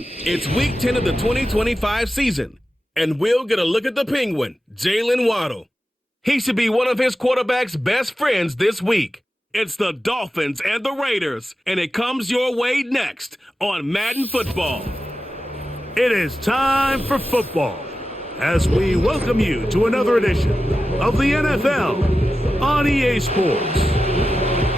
It's week 10 of the 2025 season, and we'll get a look at the Penguin, Jalen Waddle. He should be one of his quarterback's best friends this week. It's the Dolphins and the Raiders, and it comes your way next on Madden Football. It is time for football as we welcome you to another edition of the NFL on EA Sports.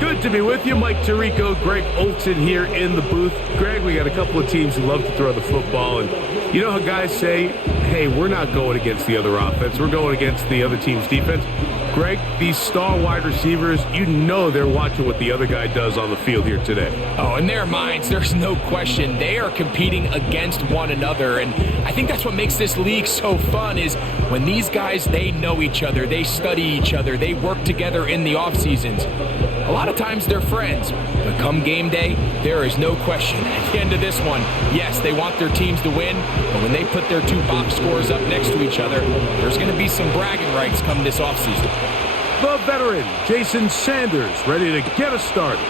Good to be with you. Mike Tirico, Greg Olson here in the booth. Greg, we got a couple of teams who love to throw the football, and you know how guys say, hey, we're not going against the other offense. We're going against the other team's defense. Greg, these star wide receivers, you know they're watching what the other guy does on the field here today. Oh, in their minds, there's no question. They are competing against one another, and I think that's what makes this league so fun is when these guys, they know each other, they study each other, they work together in the off seasons. A lot of times they're friends, but come game day, there is no question. At the end of this one, yes, they want their teams to win, but when they put their two box scores up next to each other, there's going to be some bragging rights come this offseason. The veteran, Jason Sanders, ready to get us started.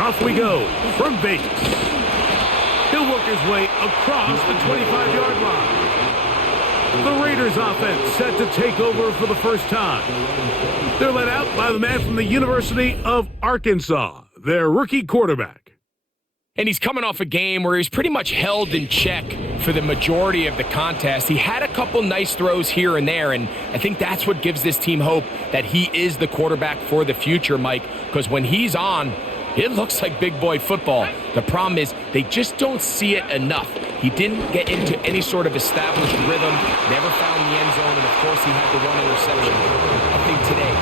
Off we go from Vegas. He'll work his way across the 25-yard line. The Raiders offense set to take over for the first time. They're led out by the man from the University of Arkansas, their rookie quarterback. And he's coming off a game where he's pretty much held in check for the majority of the contest. He had a couple nice throws here and there, and I think that's what gives this team hope that he is the quarterback for the future, Mike, because when he's on, it looks like big boy football. The problem is they just don't see it enough. He didn't get into any sort of established rhythm, never found the end zone, and of course he had the one interception. I think today,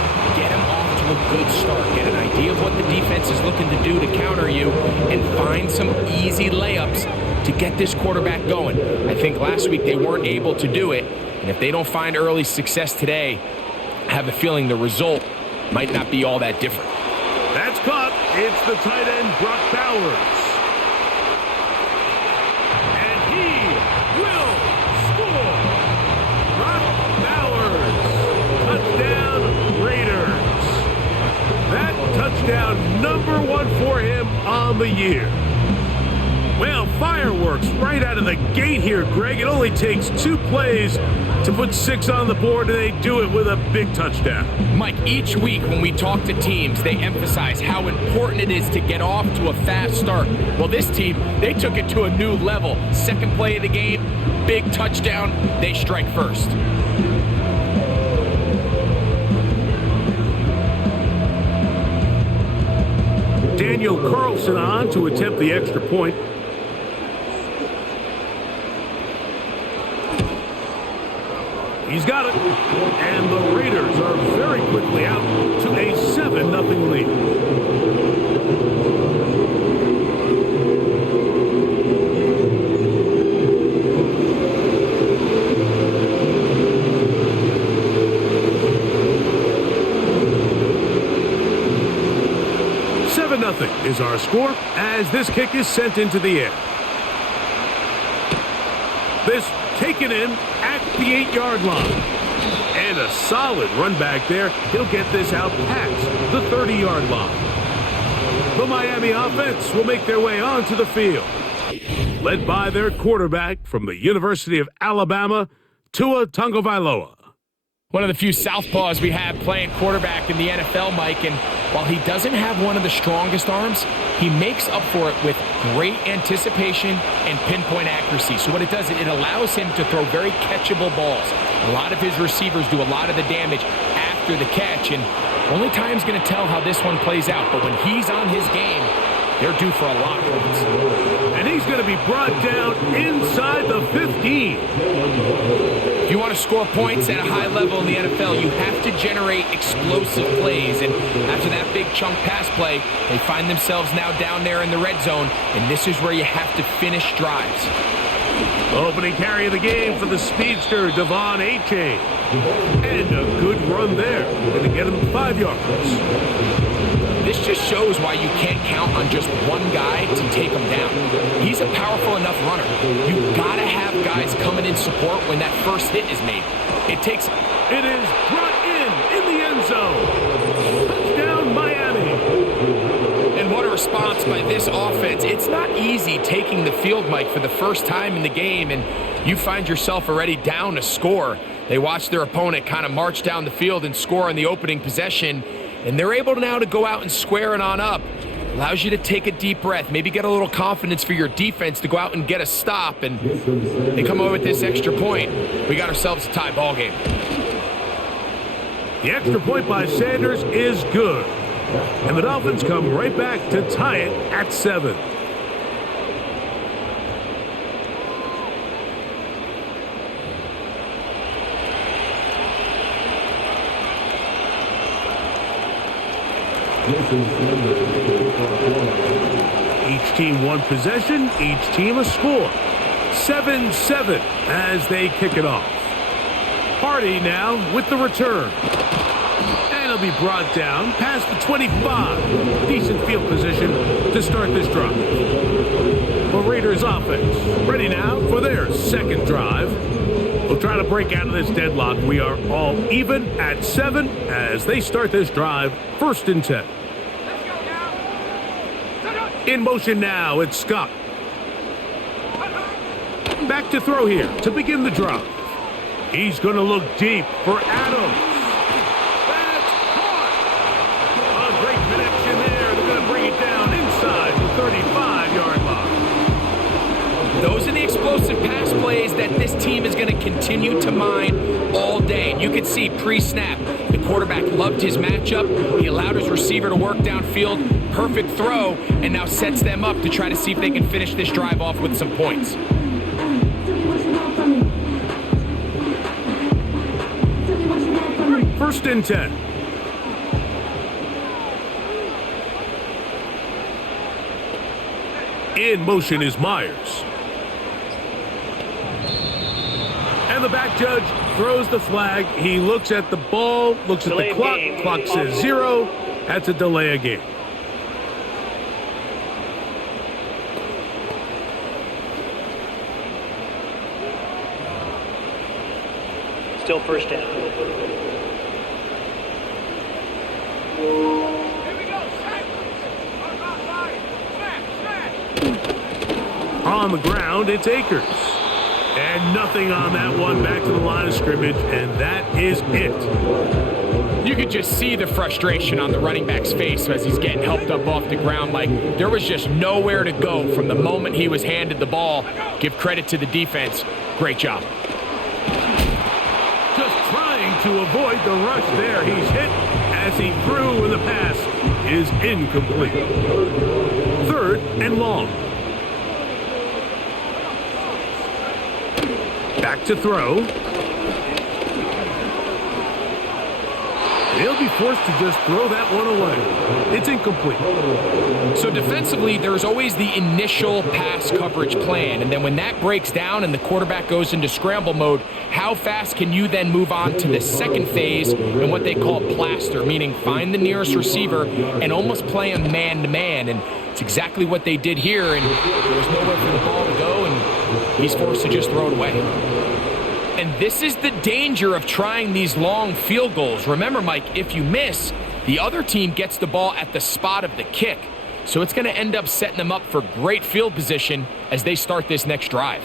get him off to a good start. Get an idea of what the defense is looking to do to counter you and find some easy layups to get this quarterback going. I think last week they weren't able to do it, and if they don't find early success today, I have a feeling the result might not be all that different. That's caught. It's the tight end, Brock Bowers. And he will score. Brock Bowers. Touchdown, Raiders. That touchdown number one for him on the year. Well, fireworks right out of the gate here, Greg. It only takes 2 plays to put 6 on the board, and they do it with a big touchdown. Mike, each week when we talk to teams, they emphasize how important it is to get off to a fast start. Well, this team, they took it to a new level. Second play of the game, big touchdown, they strike first. Daniel Carlson on to attempt the extra point. He's got it. And the Raiders are very quickly out to a 7-0 lead. Nothing is our score as this kick is sent into the air. This taken in at the 8-yard line. And a solid run back there. He'll get this out past the 30-yard line. The Miami offense will make their way onto the field, led by their quarterback from the University of Alabama, Tua Tagovailoa. One of the few southpaws we have playing quarterback in the NFL, Mike, and while he doesn't have one of the strongest arms, he makes up for it with great anticipation and pinpoint accuracy. So what it does, it allows him to throw very catchable balls. A lot of his receivers do a lot of the damage after the catch, and only time's going to tell how this one plays out. But when he's on his game, they're due for a lot of points. And he's going to be brought down inside the 15. If you want to score points at a high level in the NFL, you have to generate explosive plays. And after that big chunk pass play, they find themselves now down there in the red zone. And this is where you have to finish drives. Opening carry of the game for the speedster, Devon Achane. And a good run there. Going to get him 5 yards. This just shows why you can't count on just one guy to take him down. He's a powerful enough runner. You've got to have guys coming in support when that first hit is made. It is brought in the end zone. Touchdown, Miami. And what a response by this offense. It's not easy taking the field, Mike, for the first time in the game, and you find yourself already down a score. They watch their opponent kind of march down the field and score on the opening possession, and they're able now to go out and square it on up. Allows you to take a deep breath, maybe get a little confidence for your defense to go out and get a stop, and they come over with this extra point. We got ourselves a tie ball game. The extra point by Sanders is good. And the Dolphins come right back to tie it at 7. Each team one possession, each team a score. 7-7 as they kick it off. Hardy now with the return. And he'll be brought down past the 25. Decent field position to start this drive. The Raiders offense ready now for their second drive. We'll try to break out of this deadlock. We are all even at 7 as they start this drive. 1st and 10. In motion now, it's Scott. Back to throw here to begin the drive. He's going to look deep for Adams. That's caught. A great connection there. They're going to bring it down inside the 35-yard line. Those are the explosive pass plays that this team is going to continue to mine all day. And you can see pre-snap, the quarterback loved his matchup. He allowed his receiver to work downfield. Perfect throw, and now sets them up to try to see if they can finish this drive off with some points. First and 10. In motion is Myers. And the back judge throws the flag. He looks at the ball, looks at the clock. Clock says 0. That's a delay of game. Still first down. On the ground, it's Akers. And nothing on that one. Back to the line of scrimmage, and that is it. You could just see the frustration on the running back's face as he's getting helped up off the ground. Like, there was just nowhere to go from the moment he was handed the ball. Give credit to the defense. Great job. Just trying to avoid the rush there. He's hit as he threw, and the pass is incomplete. 3rd and long. Back to throw. He'll be forced to just throw that one away. It's incomplete. So defensively, there's always the initial pass coverage plan. And then when that breaks down and the quarterback goes into scramble mode, how fast can you then move on to the second phase and what they call plaster, meaning find the nearest receiver and almost play him man-to-man. And it's exactly what they did here. And there was nowhere for the ball to go, and he's forced to just throw it away. And this is the danger of trying these long field goals. Remember, Mike, if you miss, the other team gets the ball at the spot of the kick. So it's going to end up setting them up for great field position as they start this next drive.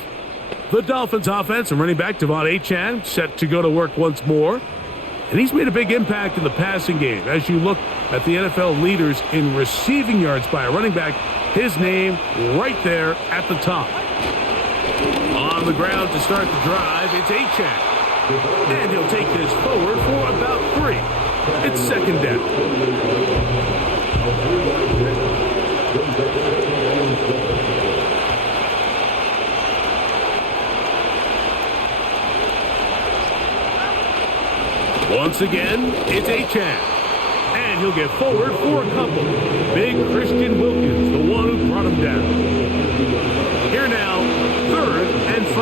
The Dolphins offense and running back Devon Achane set to go to work once more. And he's made a big impact in the passing game. As you look at the NFL leaders in receiving yards by a running back, his name right there at the top. On the ground to start the drive, it's Achane. And he'll take this forward for about 3. It's 2nd down. Once again, it's Achane. And he'll get forward for a couple. Big Christian Wilkins, the one who brought him down. Here now, 3rd and 5.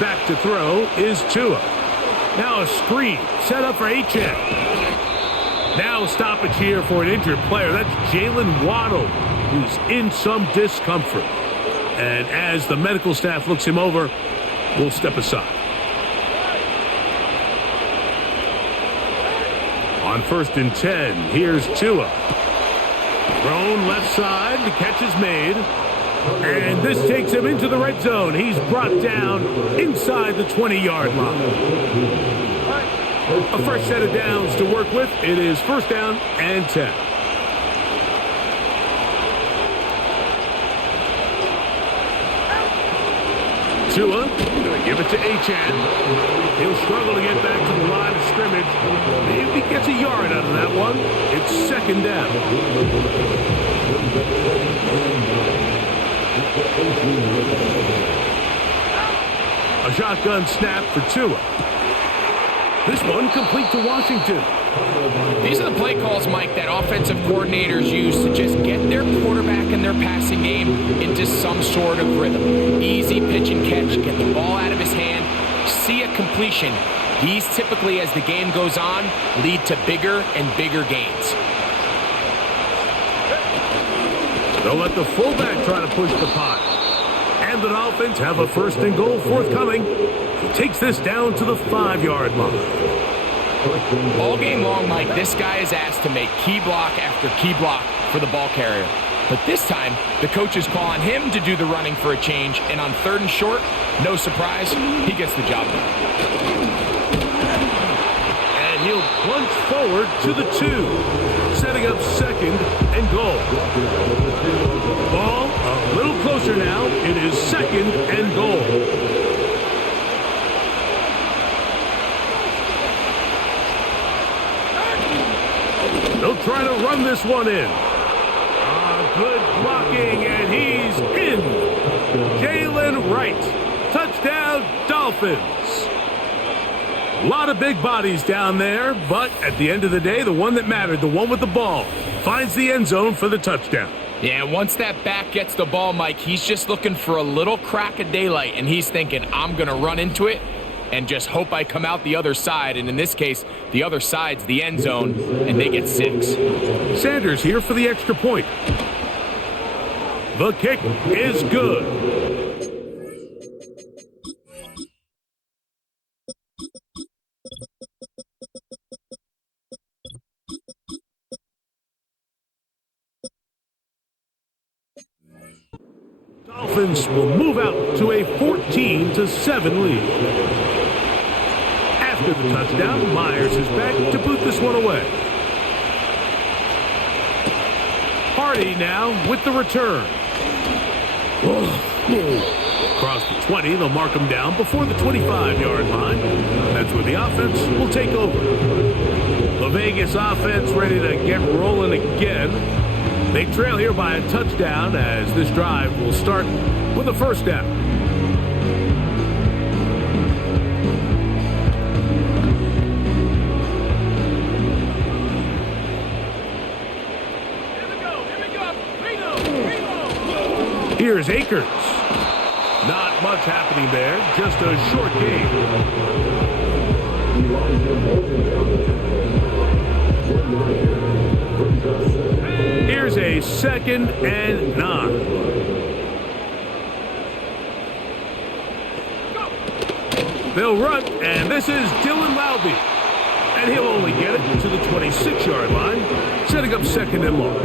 Back to throw is Tua. Now a screen set up for Achane. Now a stoppage here for an injured player. That's Jalen Waddle, who's in some discomfort. And as the medical staff looks him over, we'll step aside. On 1st and 10, here's Tua. Thrown left side, the catch is made. And this takes him into the red zone. He's brought down inside the 20-yard line. A fresh set of downs to work with. It is 1st down and 10. Tua going to give it to Achane. He'll struggle to get back to the line of scrimmage. Maybe he gets a yard out of that one. It's 2nd down. A shotgun snap for Tua. This one complete to Washington. These are the play calls, Mike, that offensive coordinators use to just get their quarterback and their passing game into some sort of rhythm. Easy pitch and catch, get the ball out of his hand, see a completion. These typically, as the game goes on, lead to bigger and bigger gains. They'll let the fullback try to push the pot. And the Dolphins have a 1st and goal forthcoming. He takes this down to the 5-yard line. All game long, Mike, this guy is asked to make key block after key block for the ball carrier. But this time, the coach is calling him to do the running for a change, and on 3rd and short, no surprise, he gets the job done. And he'll plunge forward to the 2, setting up 2nd and goal. Ball a little closer now. It is 2nd and goal. They'll try to run this one in. Good blocking, and he's in. Jalen Wright. Touchdown, Dolphins. A lot of big bodies down there, but at the end of the day, the one that mattered, the one with the ball, finds the end zone for the touchdown. Yeah, once that back gets the ball, Mike, he's just looking for a little crack of daylight, and he's thinking, I'm going to run into it and just hope I come out the other side. And in this case, the other side's the end zone, and they get 6. Sanders here for the extra point. The kick is good. Dolphins will move out to a 14-7 lead. After the touchdown, Myers is back to boot this one away. Hardy now with the return. Across the 20, they'll mark him down before the 25-yard line. That's where the offense will take over. The Vegas offense ready to get rolling again. They trail here by a touchdown as this drive will start with a 1st down. Here's Akers. Not much happening there, just a short game. Here's a 2nd and 9. They'll run, and this is Dylan Loudby. And he'll only get it to the 26-yard line, setting up 2nd and long.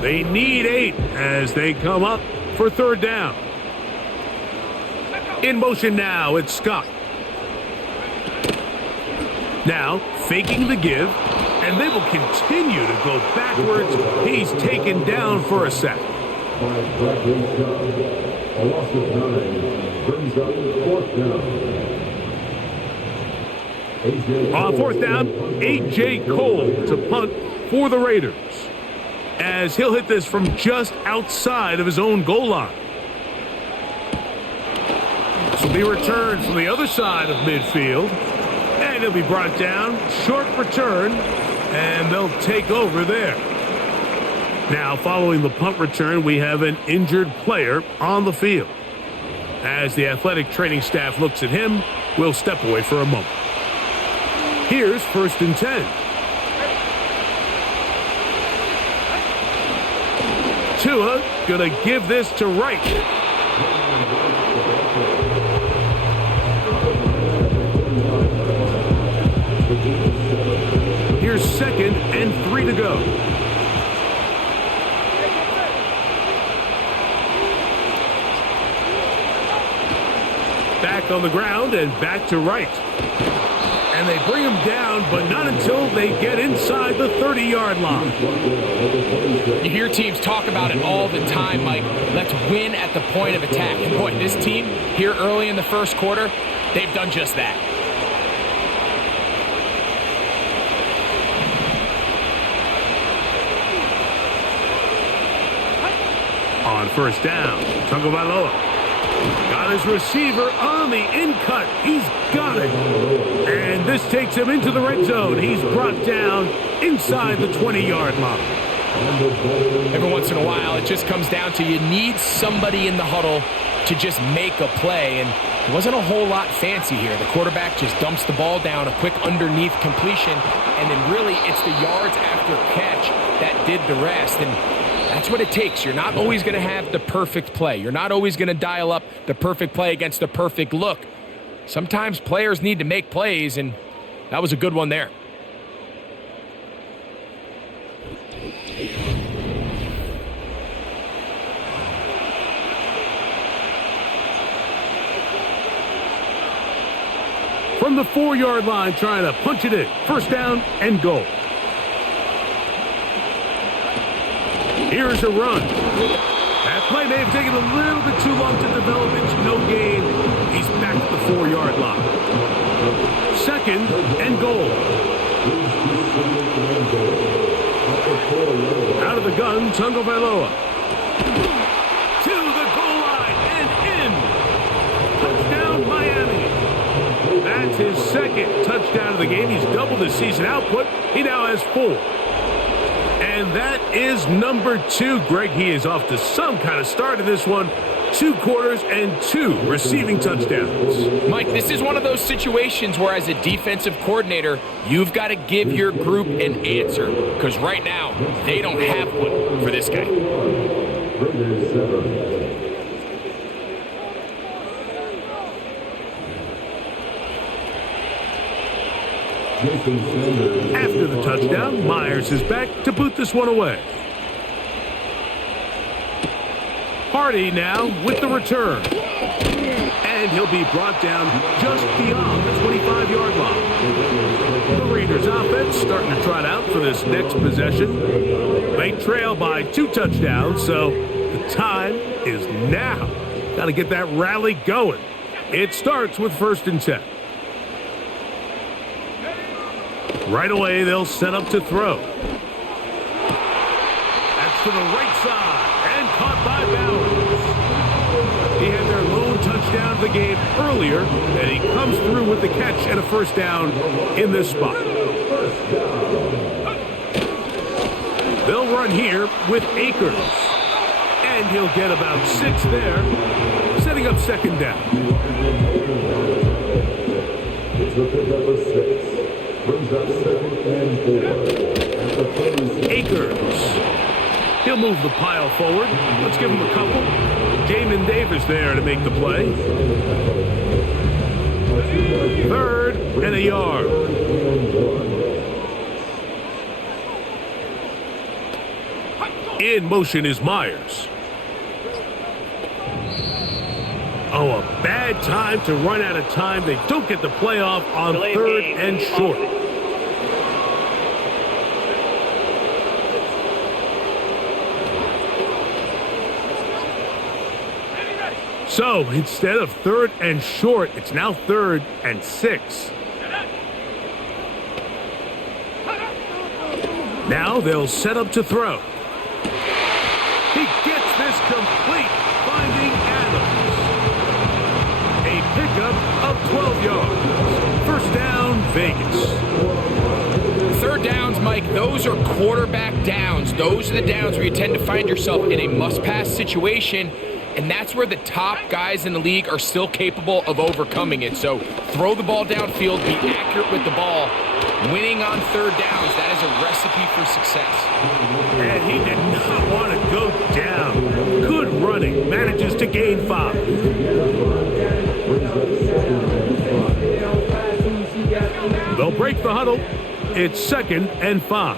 They need 8 as they come up for 3rd down. In motion now, it's Scott. Now, faking the give, and they will continue to go backwards. He's taken down for a sack. A loss of 9 brings up 4th down. On 4th down, A.J. Cole to punt for the Raiders, as he'll hit this from just outside of his own goal line. This will be returned from the other side of midfield, and he'll be brought down. Short return, and they'll take over there. Now, following the punt return, we have an injured player on the field. As the athletic training staff looks at him, we'll step away for a moment. Here's 1st and 10. Tua gonna give this to Wright. Here's 2nd and 3 to go. Back on the ground and back to Wright. And they bring him down, but not until they get inside the 30-yard line. You hear teams talk about it all the time, Mike. Let's win at the point of attack. And boy, this team here early in the first quarter, they've done just that. On first down, Tagovailoa got his receiver on the in-cut. He's got it. And this takes him into the red zone. He's brought down inside the 20-yard line. Every once in a while, it just comes down to you need somebody in the huddle to just make a play. And it wasn't a whole lot fancy here. The quarterback just dumps the ball down, a quick underneath completion, and then really it's the yards after catch that did the rest. And that's what it takes. You're not always going to have the perfect play. You're not always going to dial up the perfect play against the perfect look. Sometimes players need to make plays, and that was a good one there. From the 4-yard line, trying to punch it in. First down and goal. Here's a run. That play may have taken a little bit too long to develop into no gain. He's back at the 4-yard line. 2nd and goal. Out of the gun, Tagovailoa. To the goal line and in. Touchdown, Miami. That's his 2nd touchdown of the game. He's doubled his season output. He now has 4. And that is number 2. Greg, he is off to some kind of start in this one. 2 quarters and 2 receiving touchdowns. Mike, this is one of those situations where as a defensive coordinator, you've got to give your group an answer. Because right now, they don't have one for this guy. After the touchdown, Myers is back to boot this one away. Hardy now with the return. And he'll be brought down just beyond the 25-yard line. The Raiders offense starting to trot out for this next possession. They trail by 2 touchdowns, so the time is now. Got to get that rally going. It starts with 1st and 10. Right away, they'll set up to throw. That's to the right side and caught by Bowers. He had their lone touchdown of the game earlier, and he comes through with the catch and a first down in this spot. They'll run here with Akers. And he'll get about 6 there, setting up 2nd down. It's the pickup of 6. Brings up 2nd and 4. Akers. He'll move the pile forward. Let's give him a couple. Jamin Davis there to make the play. 3rd and a yard. In motion is Myers. Oh, a bad time to run out of time. They don't get the playoff on 3rd and short. So instead of 3rd and short, it's now 3rd and 6. Now they'll set up to throw. He gets this complete, finding Adams. A pickup of 12 yards. First down, Vegas. 3rd downs, Mike, those are quarterback downs. Those are the downs where you tend to find yourself in a must-pass situation, and that's where the top guys in the league are still capable of overcoming it. So throw the ball downfield, be accurate with the ball. Winning on 3rd downs, that is a recipe for success. And he did not want to go down. the huddle. It's 2nd and 5.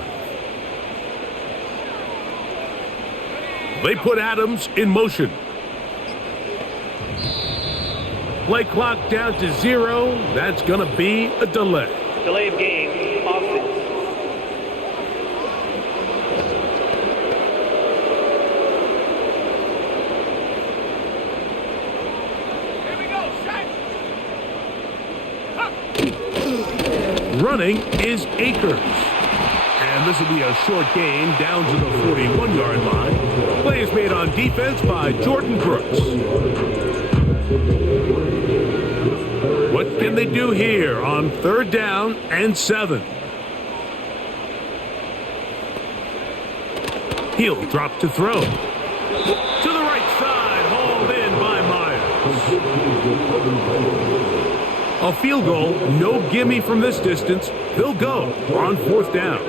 They put Adams in motion. Play clock down to 0. That's going to be a delay. Delay of game, offense. Running is Akers. And this will be a short gain down to the 41-yard line. Play is made on defense by Jordan Brooks. What can they do here on 3rd down and 7? He'll drop to throw. To the right side, hauled in by Myers. A field goal, no gimme from this distance. They'll go on 4th down.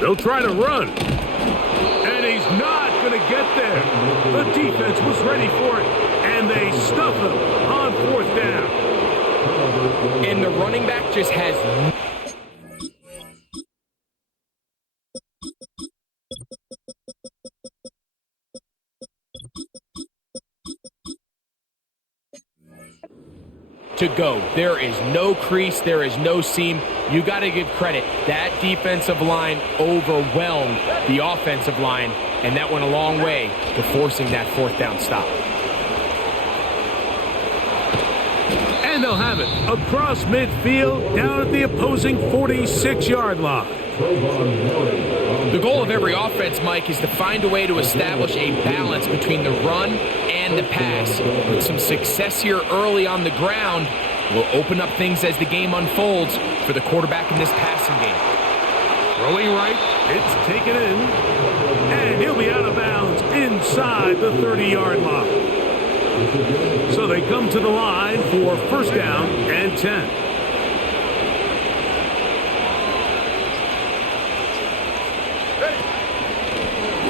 They'll try to run. And he's not going to get there. The defense was ready for it, and they stuff him on 4th down. And the running back just has to go. There is no crease. There is no seam. You got to give credit. That defensive line overwhelmed the offensive line, and that went a long way to forcing that 4th down stop. And they'll have it across midfield down at the opposing 46-yard line. The goal of every offense, Mike, is to find a way to establish a balance between the run and the pass. With some success here early on the ground will open up things as the game unfolds for the quarterback in this passing game. Throwing right, it's taken in, and he'll be out of bounds inside the 30-yard line. So they come to the line for 1st down and 10.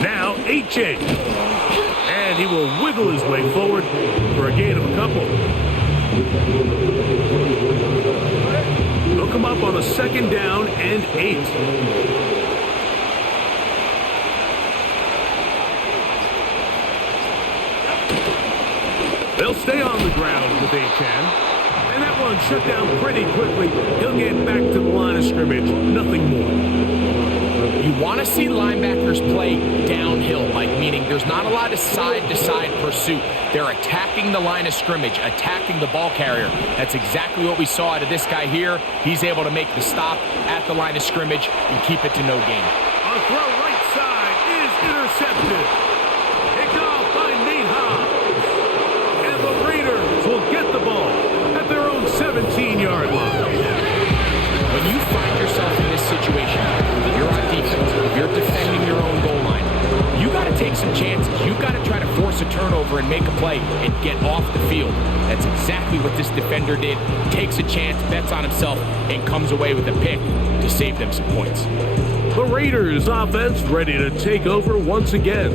Now H.A. And he will wiggle his way forward for a gain of a couple. They'll come up on a 2nd down and 8. They'll stay on the ground with H.A. And that one shut down pretty quickly. He'll get back to the line of scrimmage. Nothing more. You want to see linebackers play downhill, Mike, meaning there's not a lot of side-to-side pursuit. They're attacking the line of scrimmage, attacking the ball carrier. That's exactly what we saw out of this guy here. He's able to make the stop at the line of scrimmage and keep it to no gain. A throw right side is intercepted. Picked off by Nate Hobbs. And the Raiders will get the ball at their own 17-yard line. When you find yourself in this situation, you're on defense, you're defending your own goal line, you got to take some chances. You got to try to force a turnover and make a play and get off the field. That's exactly what this defender did. Takes a chance, bets on himself, and comes away with a pick to save them some points. The Raiders offense ready to take over once again.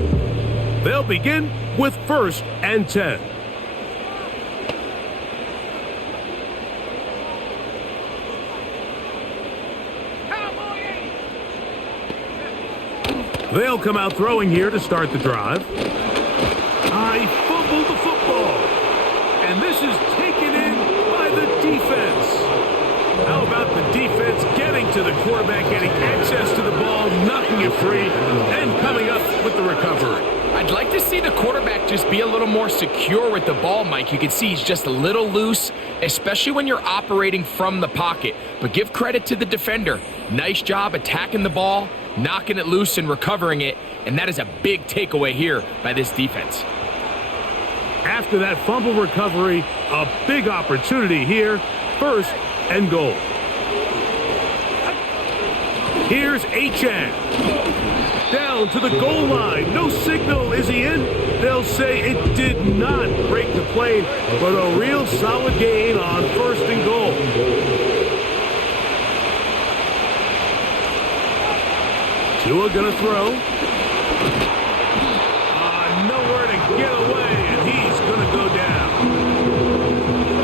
They'll begin with 1st and 10. They'll come out throwing here to start the drive. I fumbled the football. And this is taken in by the defense. How about the defense getting to the quarterback, getting access to the ball, knocking it free, and coming up with the recovery? I'd like to see the quarterback just be a little more secure with the ball, Mike. You can see he's just a little loose, especially when you're operating from the pocket. But give credit to the defender. Nice job attacking the ball, knocking it loose and recovering it, and that is a big takeaway here by this defense. After that fumble recovery, a big opportunity here, 1st and goal. Here's H.A. Down to the goal line. No signal. Is he in? They'll say it did not break the plane, but a real solid gain on 1st and goal. Tua gonna throw. Nowhere to get away, and he's gonna go down.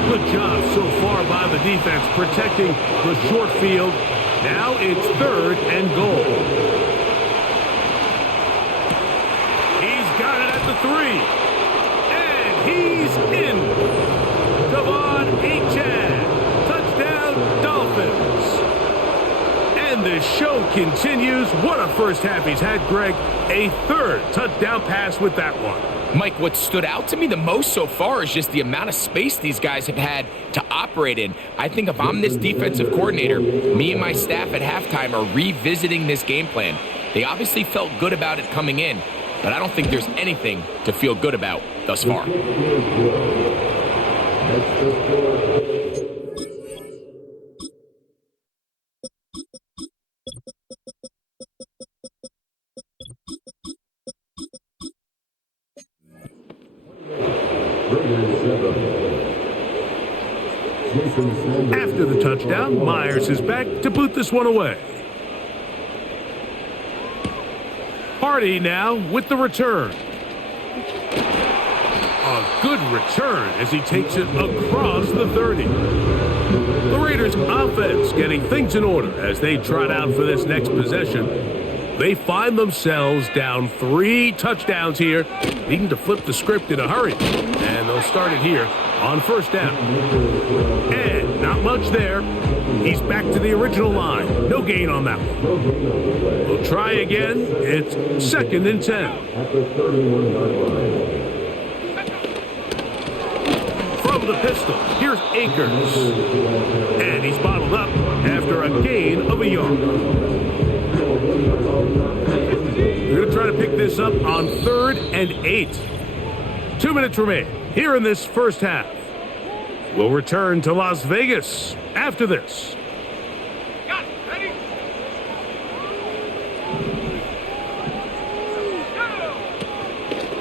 Good job so far by the the defense protecting the short field. Now it's 3rd and goal. He's got it at the 3. And he's in. Devon Achane. Touchdown, Dolphins. And the show continues. What a first half he's had, Greg. A 3rd touchdown pass with that one. Mike, what stood out to me the most so far is just the amount of space these guys have had to operate in. I think if I'm this defensive coordinator, me and my staff at halftime are revisiting this game plan. They obviously felt good about it coming in, but I don't think there's anything to feel good about thus far. After the touchdown, Myers is back to boot this one away. Hardy now with the return. A good return as he takes it across the 30. The Raiders' offense getting things in order as they trot out for this next possession. They find themselves down 3 touchdowns here, needing to flip the script in a hurry. And they'll start it here on 1st down. And not much there. He's back to the original line. No gain on that one. We'll try again. It's 2nd and 10. At the 31-yard line. From the pistol, here's Akers. And he's bottled up after a gain of a yard. We're going to try to pick this up on 3rd and 8. 2 minutes remain here in this first half. We'll return to Las Vegas after this.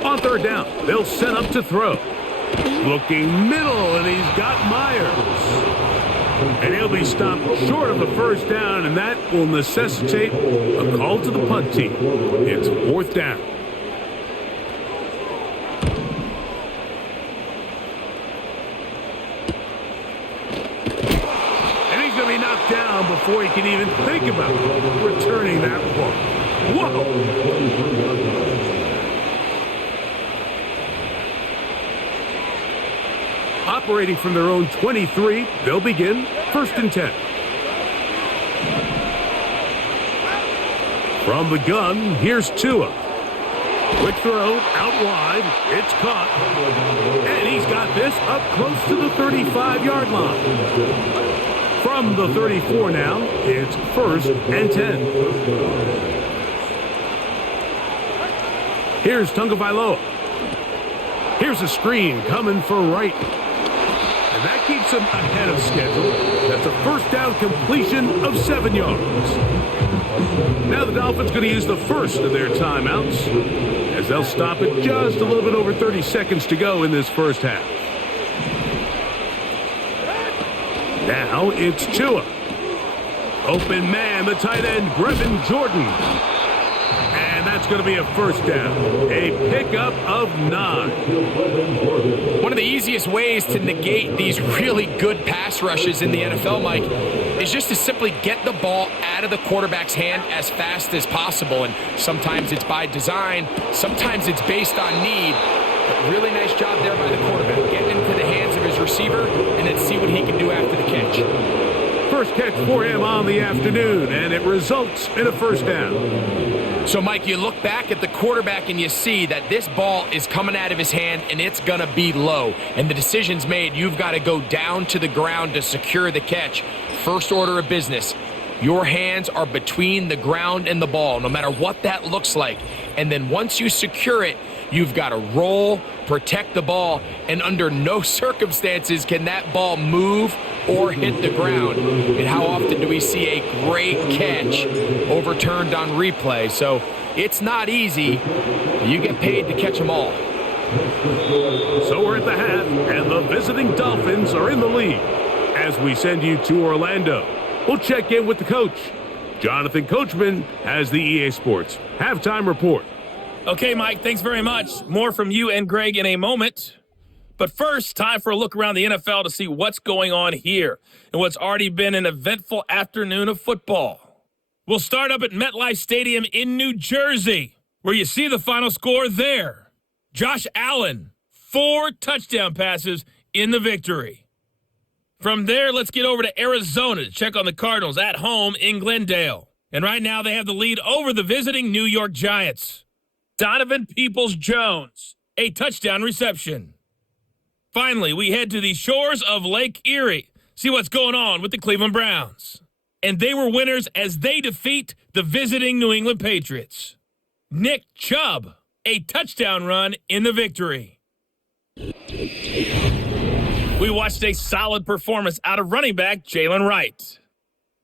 On 3rd down, they'll set up to throw. Looking middle, and he's got Myers. And he'll be stopped short of the 1st down, and that will necessitate a call to the punt team. It's 4th down. And he's going to be knocked down before he can even think about returning that one. Whoa! Operating from their own 23, they'll begin 1st and 10. From the gun, here's Tua. Quick throw, out wide, it's caught. And he's got this up close to the 35-yard line. From the 34 now, it's 1st and 10. Here's Tagovailoa. Here's a screen coming for Wright. That keeps him ahead of schedule. That's a 1st down completion of 7 yards. Now the Dolphins going to use the first of their timeouts as they'll stop it just a little bit over 30 seconds to go in this first half. Now it's Tua. Open man, the tight end, Brevin Jordan. And that's going to be a 1st down. A pickup of 9. One of the easiest ways to negate these really good pass rushes in the NFL, Mike, is just to simply get the ball out of the quarterback's hand as fast as possible. And sometimes it's by design, sometimes it's based on need. But really nice job there by the quarterback. Getting into the hands of his receiver and then see what he can do after the catch. First catch for him on the afternoon, and it results in a 1st down. So, Mike, you look back at the quarterback and you see that this ball is coming out of his hand and it's going to be low. And the decision's made. You've got to go down to the ground to secure the catch. First order of business. Your hands are between the ground and the ball, no matter what that looks like. And then once you secure it, you've got to roll, protect the ball, and under no circumstances can that ball move or hit the ground. And how often do we see a great catch overturned on replay? So it's not easy. You get paid to catch them all. So we're at the half, and the visiting Dolphins are in the lead. As we send you to Orlando, we'll check in with the coach. Jonathan Coachman has the EA Sports halftime report. Okay, Mike, thanks very much. More from you and Greg in a moment. But first, time for a look around the NFL to see what's going on here and what's already been an eventful afternoon of football. We'll start up at MetLife Stadium in New Jersey, where you see the final score there. Josh Allen, 4 touchdown passes in the victory. From there, let's get over to Arizona to check on the Cardinals at home in Glendale. And right now, they have the lead over the visiting New York Giants. Donovan Peoples-Jones, a touchdown reception. Finally, we head to the shores of Lake Erie, see what's going on with the Cleveland Browns. And they were winners as they defeat the visiting New England Patriots. Nick Chubb, a touchdown run in the victory. We watched a solid performance out of running back Jalen Wright.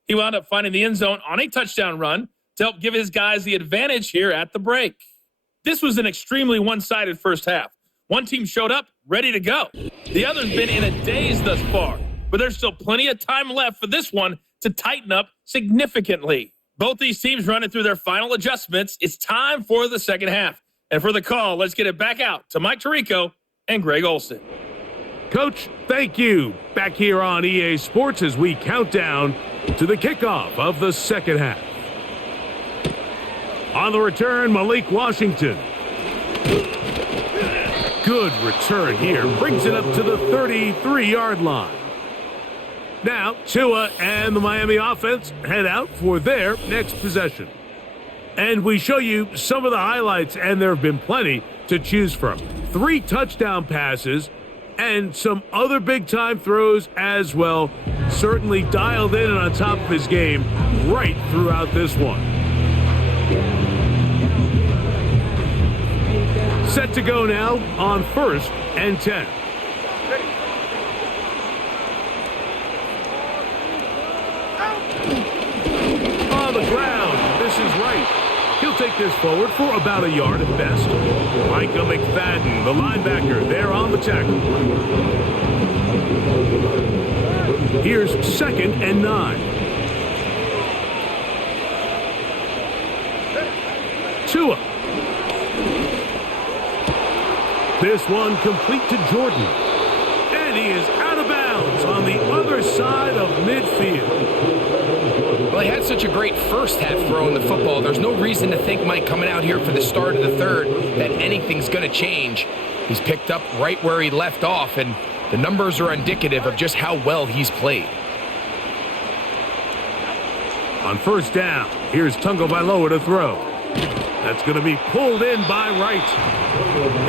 He wound up finding the end zone on a touchdown run to help give his guys the advantage here at the break. This was an extremely one-sided first half. One team showed up, ready to go. The other's been in a daze thus far, but there's still plenty of time left for this one to tighten up significantly. Both these teams running through their final adjustments. It's time for the second half. And for the call, let's get it back out to Mike Tirico and Greg Olson. Coach, thank you. Back here on EA Sports as we count down to the kickoff of the second half. On the return, Malik Washington. Good return here. Brings it up to the 33-yard line. Now, Tua and the Miami offense head out for their next possession. And we show you some of the highlights, and there have been plenty to choose from. 3 touchdown passes and some other big-time throws as well. Certainly dialed in and on top of his game right throughout this one. Set to go now on 1st and 10. On the ground, this is right. He'll take this forward for about a yard at best. Micah McFadden, the linebacker, there on the tackle. Here's 2nd and 9. Tua. This one complete to Jordan. And he is out of bounds on the other side of midfield. Well, he had such a great first half throwing the football. There's no reason to think, Mike, coming out here for the start of the third, that anything's going to change. He's picked up right where he left off, and the numbers are indicative of just how well he's played. On 1st down, here's Tagovailoa to throw. That's going to be pulled in by Wright.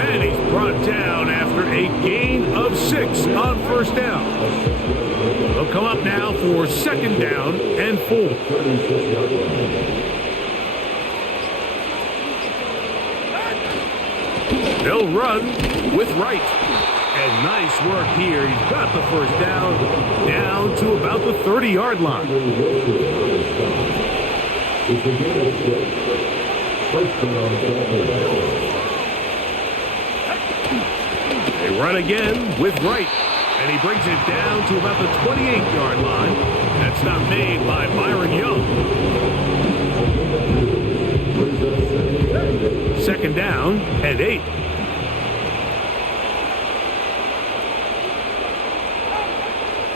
And he's brought down after a gain of 6 on 1st down. They'll come up now for 2nd down and 4. They'll run with Wright. And nice work here. He's got the 1st down to about the 30-yard line. They run again with Wright, and he brings it down to about the 28-yard line. That's not made by Byron Young. 2nd down and 8.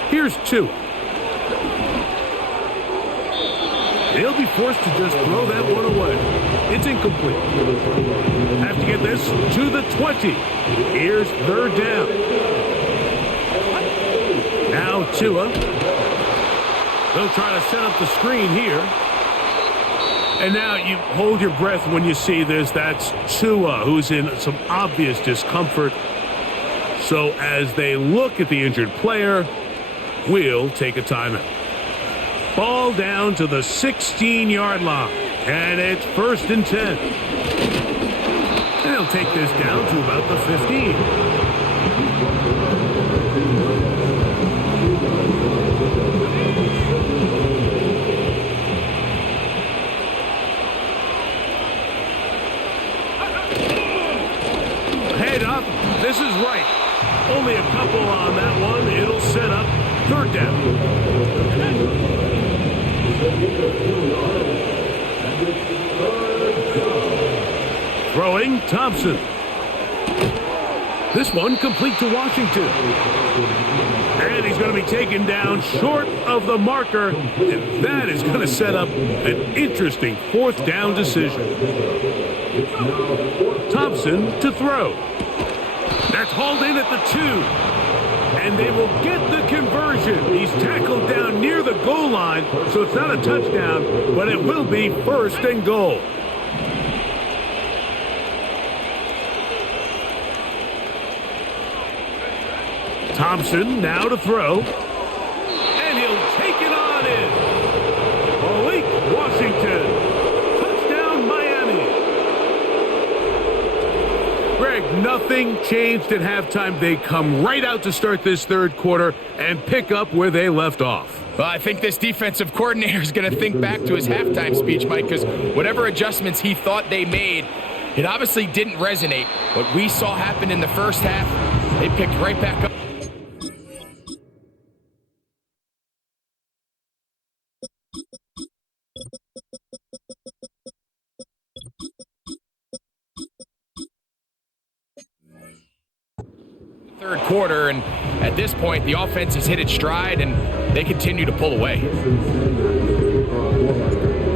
Here's 2. They'll be forced to just throw that one away. It's incomplete. Have to get this to the 20. Here's 3rd down. Now Tua. They'll try to set up the screen here. And now you hold your breath when you see this. That's Tua, who's in some obvious discomfort. So as they look at the injured player, we'll take a timeout. Ball down to the 16-yard line. And it's 1st and 10. And they'll take this down to about the 15. Head up. This is right. Only a couple on that one. It'll set up 3rd down. Throwing Thompson. This one complete to Washington. And he's going to be taken down short of the marker. And that is going to set up an interesting fourth down decision. Thompson to throw. That's hauled in at the 2. And they will get the conversion. He's tackled down near the goal line, so it's not a touchdown, but it will be first and goal. Thompson now to throw. And he'll take it on in. Malik Washington. Touchdown, Miami. Greg, nothing changed at halftime. They come right out to start this third quarter and pick up where they left off. Well, I think this defensive coordinator is going to think back to his halftime speech, Mike, because whatever adjustments he thought they made, it obviously didn't resonate. What we saw happen in the first half, they picked right back up. Third quarter, and at this point the offense has hit its stride and they continue to pull away.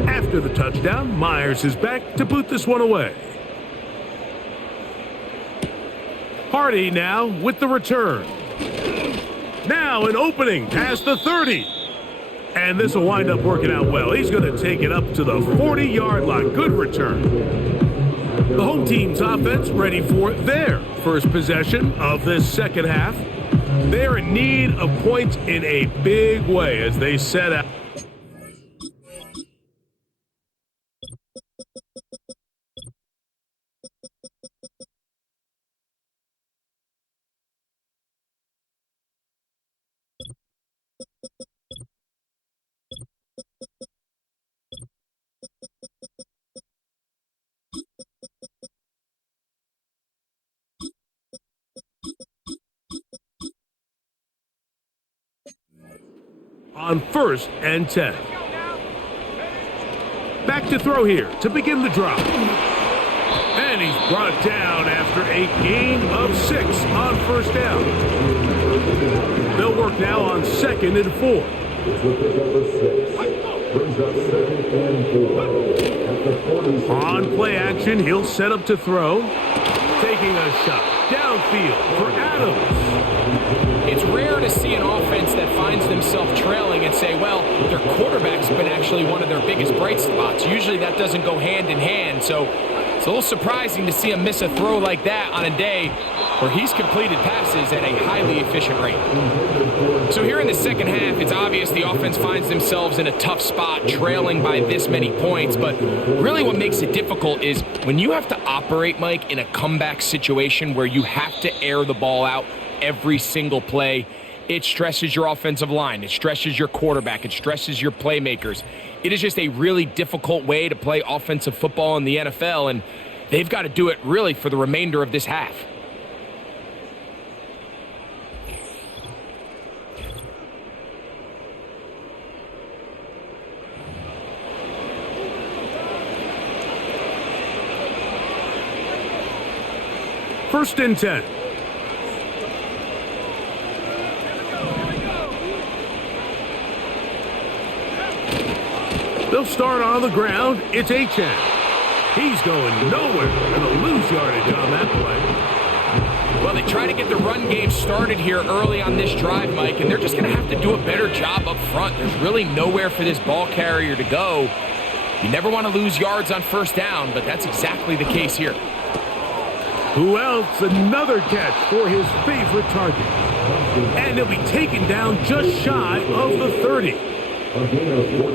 After the touchdown, Myers is back to boot this one away. Hardy now with the return. Now an opening past the 30. And this will wind up working out well. He's going to take it up to the 40-yard line. Good return. The home team's offense ready for their first possession of this second half. They're in need of points in a big way as they set out. On 1st and 10. Back to throw here to begin the drop. And he's brought down after a gain of 6 on first down. They'll work now on 2nd and 4. On play action, he'll set up to throw. Taking a shot downfield for Adams. It's rare to see an offense that finds themselves trailing and say, well, their quarterback's been actually one of their biggest bright spots. Usually that doesn't go hand in hand, so it's a little surprising to see him miss a throw like that on a day where he's completed passes at a highly efficient rate. So here in the second half, it's obvious the offense finds themselves in a tough spot, trailing by this many points, but really what makes it difficult is when you have to operate, Mike, in a comeback situation where you have to air the ball out every single play, it stresses your offensive line, it stresses your quarterback, it stresses your playmakers. It is just a really difficult way to play offensive football in the NFL, and they've got to do it really for the remainder of this half. First and 10. They'll start on the ground. It's Achane. He's going nowhere. Going to lose yardage on that play. Well, they try to get the run game started here early on this drive, Mike, and they're just going to have to do a better job up front. There's really nowhere for this ball carrier to go. You never want to lose yards on first down, but that's exactly the case here. Who else? Another catch for his favorite target. And he'll be taken down just shy of the 30.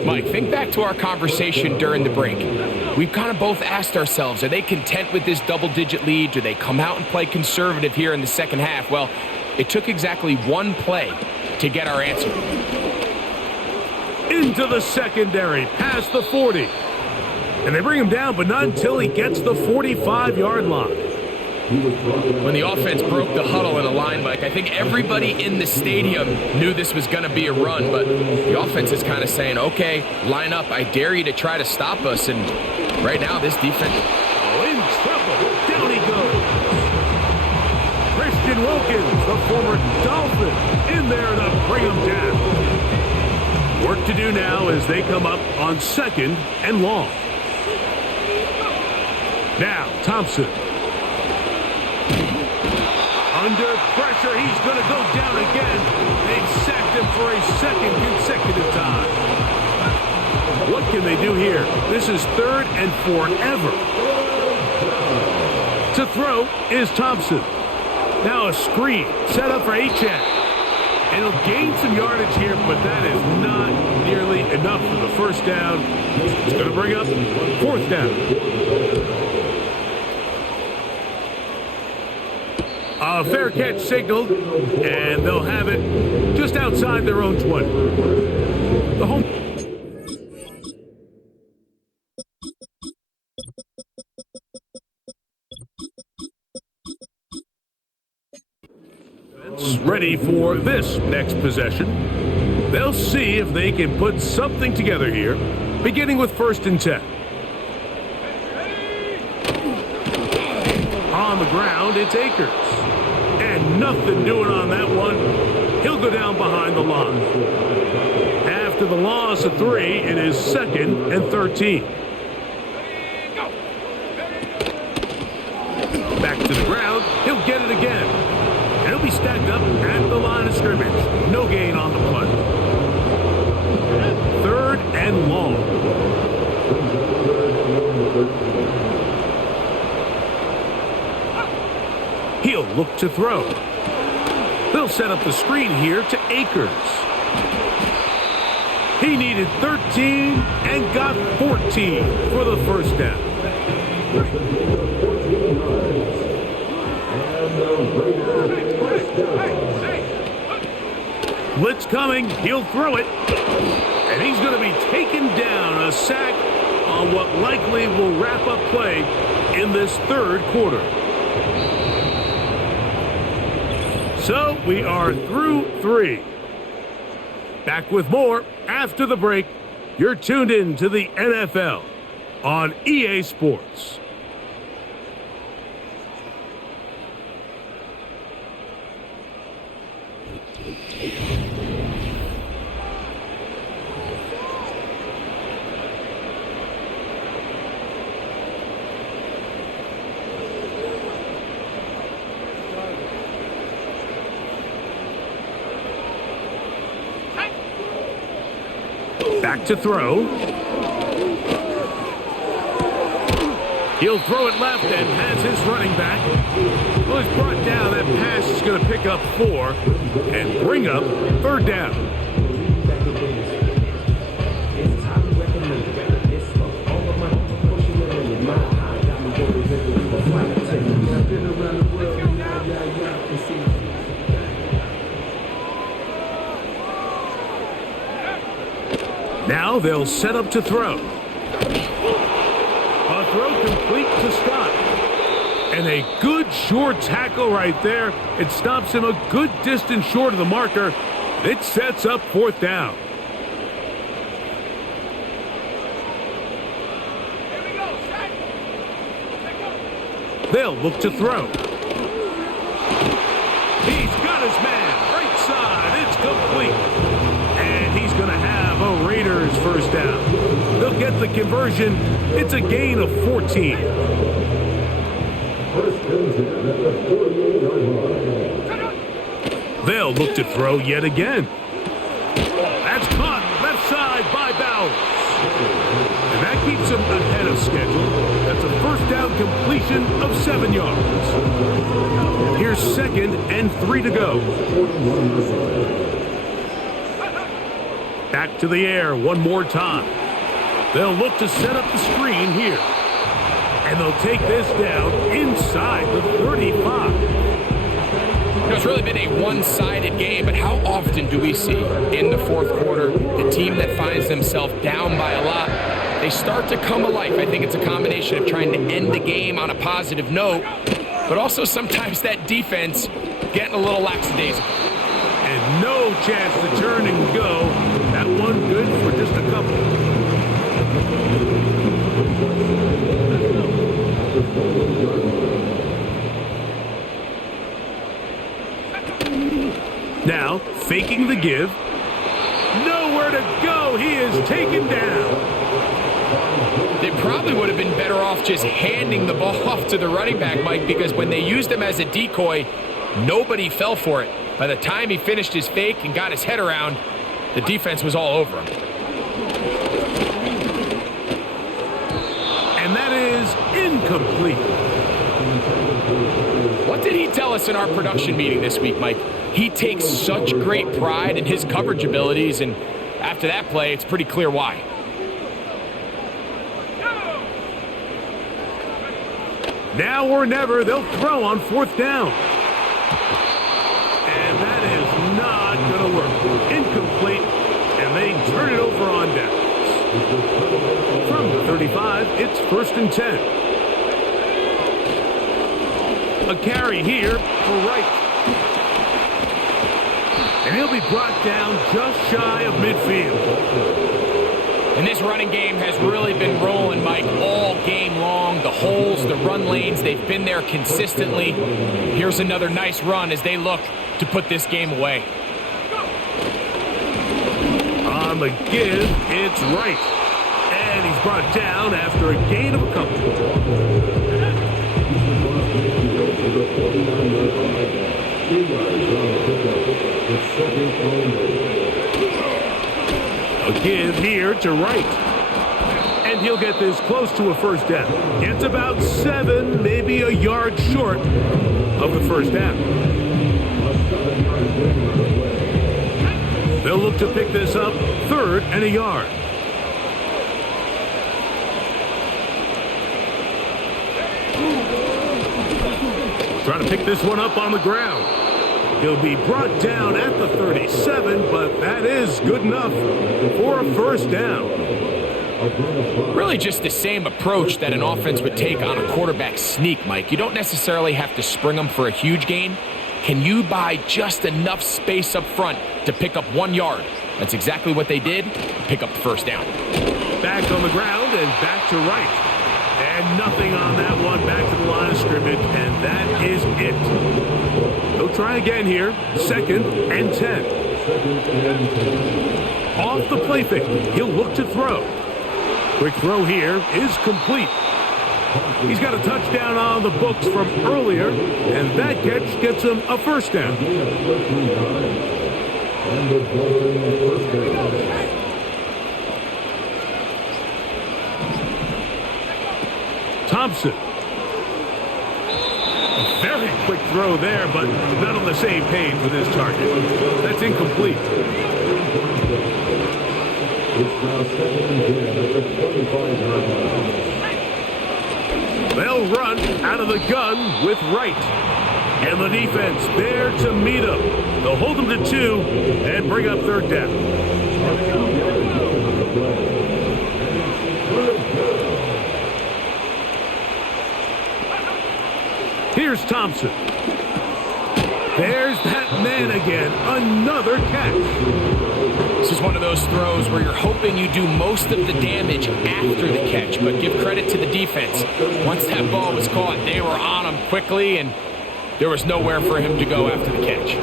Mike, think back to our conversation during the break. We've kind of both asked ourselves, are they content with this double-digit lead? Do they come out and play conservative here in the second half? Well, it took exactly one play to get our answer. Into the secondary, past the 40. And they bring him down, but not until he gets the 45-yard line. When the offense broke the huddle in a line, Mike, I think everybody in the stadium knew this was going to be a run, but the offense is kind of saying, okay, line up, I dare you to try to stop us, and right now this defense... in trouble. Down he goes. Wilkins, the former Dolphin, in there to bring him down. Work to do now as they come up on 2nd and long. Now, Thompson. Under pressure, he's going to go down again. They've sacked him for a 2nd consecutive time. What can they do here? This is 3rd and forever. To throw is Thompson. Now a screen set up for Achane. And he'll gain some yardage here, but that is not nearly enough for the first down. It's going to bring up 4th down. A fair catch signaled, and they'll have it just outside their own 20. The home. Ready for this next possession. They'll see if they can put something together here, beginning with 1st and 10. On the ground, it's Akers. And nothing doing on that one. He'll go down behind the line. After the loss of 3, it is 2nd and 13. Back to the ground. He'll get it again. And he'll be stacked up at the line of scrimmage. No gain on the play. 3rd and long. He'll look to throw. They'll set up the screen here to Akers. He needed 13 and got 14 for the first down. Blitz coming. He'll throw it. And he's going to be taken down. A sack on what likely will wrap up play in this 3rd quarter. So we are through 3. Back with more after the break. You're tuned in to the NFL on EA Sports. Back to throw. He'll throw it left and has his running back. Well, he's brought down. That pass is going to pick up 4 and bring up 3rd down. Now they'll set up to throw. A throw complete to Scott. And a good short tackle right there. It stops him a good distance short of the marker. It sets up 4th down. They'll look to throw. He's got his man. Right side. It's complete. And he's going to have a Raiders first down. They'll get the conversion. It's a gain of 14. They'll look to throw yet again. That's caught left side by Bowers. And that keeps him ahead of schedule. That's a first down completion of 7 yards. Here's 2nd and 3 to go. Back to the air one more time. They'll look to set up the screen here. And they'll take this down inside the 35. It's really been a one-sided game, but how often do we see in the 4th quarter the team that finds themselves down by a lot, they start to come alive? I think it's a combination of trying to end the game on a positive note, but also sometimes that defense getting a little lackadaisical. And no chance to turn and go. That one good for just a couple. Now, faking the give. Nowhere to go. He is taken down. They probably would have been better off just handing the ball off to the running back, Mike, because when they used him as a decoy, nobody fell for it. By the time he finished his fake and got his head around, the defense was all over him. And that is incomplete. What did he tell us in our production meeting this week, Mike? He takes such great pride in his coverage abilities, and after that play, it's pretty clear why. Now or never, they'll throw on 4th down. And that is not going to work. Incomplete, and they turn it over on downs. From the 35, it's 1st and 10. A carry here for Wright. And he'll be brought down just shy of midfield. And this running game has really been rolling, Mike, all game long. The holes, the run lanes, they've been there consistently. Here's another nice run as they look to put this game away. On the give, it's Wright. And he's brought down after a gain of a couple. A give here to Wright. And he'll get this close to a 1st down. Gets about 7, maybe a yard short of the 1st down. They'll look to pick this up 3rd and a yard. Trying to pick this one up on the ground. He'll be brought down at the 37, but that is good enough for a 1st down. Really just the same approach that an offense would take on a quarterback sneak, Mike. You don't necessarily have to spring them for a huge gain. Can you buy just enough space up front to pick up 1 yard? That's exactly what they did. Pick up the 1st down. Back on the ground and back to Wright. And nothing on that one. Back to the line of scrimmage, and that is it. They'll try again here. 2nd and 10. Off the play fake. He'll look to throw. Quick throw here is complete. He's got a touchdown on the books from earlier, and that catch gets him a 1st down. Thompson. Very quick throw there, but not on the same page with his target. That's incomplete. It's now 2nd and 10 at the 25-yard line. They'll run out of the gun with Wright. And the defense there to meet him. They'll hold him to 2 and bring up 3rd down. Here's Thompson. There's that man again. Another catch. This is one of those throws where you're hoping you do most of the damage after the catch, but give credit to the defense. Once that ball was caught, they were on him quickly, and there was nowhere for him to go after the catch.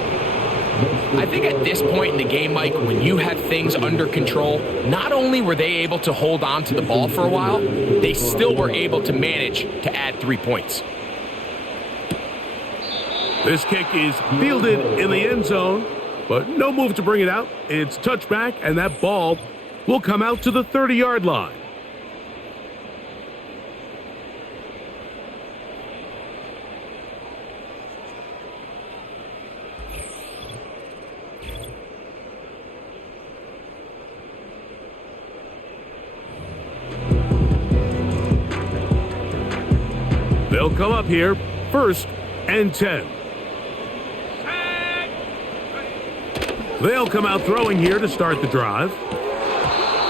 I think at this point in the game, Mike, when you had things under control, not only were they able to hold on to the ball for a while, they still were able to manage to add 3 points. This kick is fielded in the end zone, but no move to bring it out. It's touchback, and that ball will come out to the 30-yard line. They'll come up here, 1st and 10. They'll come out throwing here to start the drive.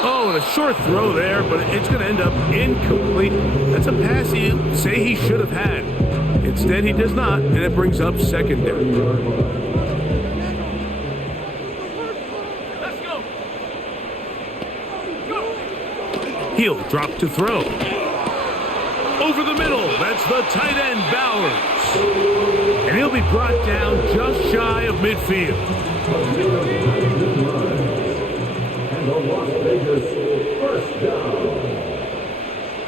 Oh, and a short throw there, but it's going to end up incomplete. That's a pass you say he should have had. Instead, he does not, and it brings up 2nd down. Let's go. He'll drop to throw. Over the middle, that's the tight end, Bowers. and he'll be brought down just shy of midfield. And the Las Vegas first down.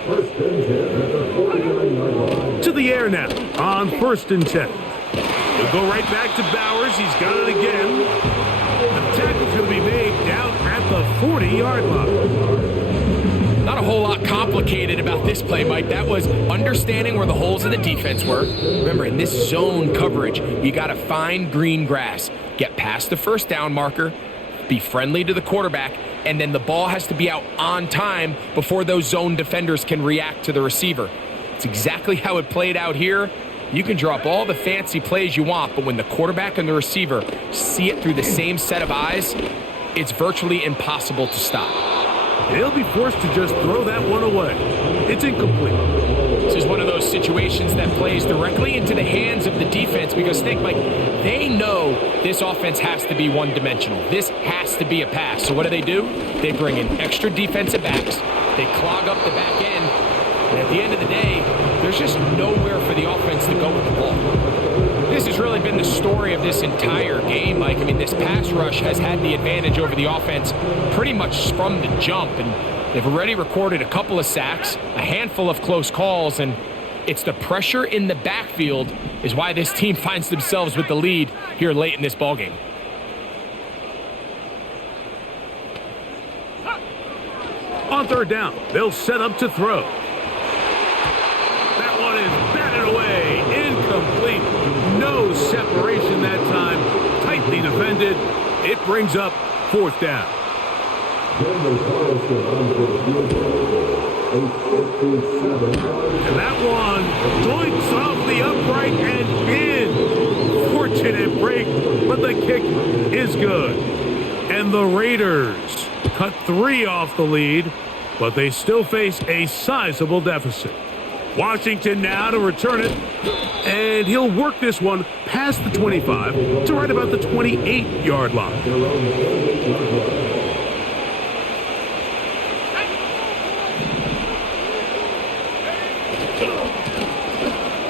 First and 10 at the 49-yard line. To the air now on 1st and 10. He'll go right back to Bowers. He's got it again. The tackle's going to be made down at the 40-yard line. Not a whole lot complicated about this play, Mike. That was understanding where the holes in the defense were. Remember, in this zone coverage, you got to find green grass. Get past the first down marker, be friendly to the quarterback, and then the ball has to be out on time before those zone defenders can react to the receiver. It's exactly how it played out here. You can draw up all the fancy plays you want, but when the quarterback and the receiver see it through the same set of eyes, it's virtually impossible to stop. He'll be forced to just throw that one away. It's incomplete. This is one of those situations that plays directly into the hands of the defense because, think, Mike, they know this offense has to be one-dimensional. This has to be a pass. So what do? They bring in extra defensive backs. They clog up the back end. And at the end of the day, there's just nowhere for the offense to go with the ball. This has really been the story of this entire game, Mike. I mean, this pass rush has had the advantage over the offense pretty much from the jump. And they've already recorded a couple of sacks, a handful of close calls, and it's the pressure in the backfield is why this team finds themselves with the lead here late in this ballgame. On 3rd down, they'll set up to throw. That one is batted away. Incomplete. No separation that time. Tightly defended. It brings up 4th down. And that one doinks off the upright and in. Fortunate break, but the kick is good. And the Raiders cut 3 off the lead, but they still face a sizable deficit. Washington now to return it, and he'll work this one past the 25 to right about the 28-yard line.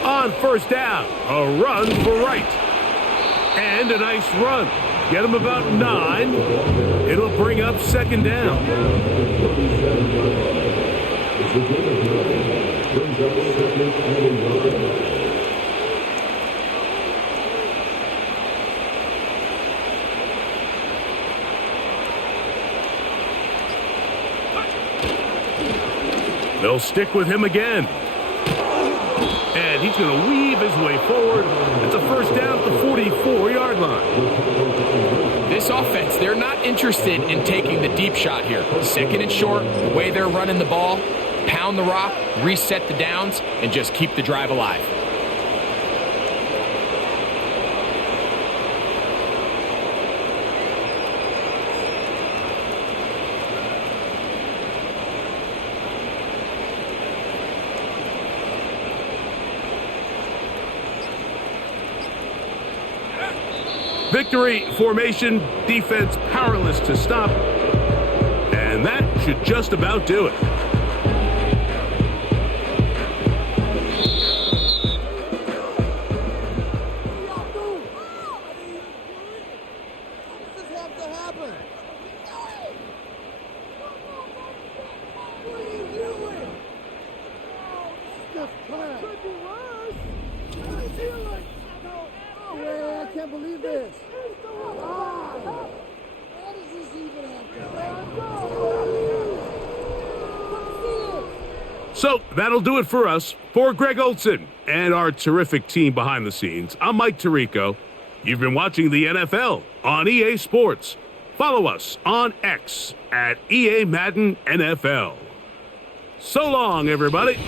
On 1st down, a run for right. And a nice run. Get him about 9. It'll bring up 2nd down. They'll stick with him again. And he's going to weave his way forward. It's a 1st down at the 44-yard line. This offense, they're not interested in taking the deep shot here. 2nd and short, the way they're running the ball, pound the rock, reset the downs, and just keep the drive alive. Victory formation, defense powerless to stop. And that should just about do it. So that'll do it for us. For Greg Olson and our terrific team behind the scenes, I'm Mike Tirico. You've been watching the NFL on EA Sports. Follow us on X at EA Madden NFL. So long, everybody.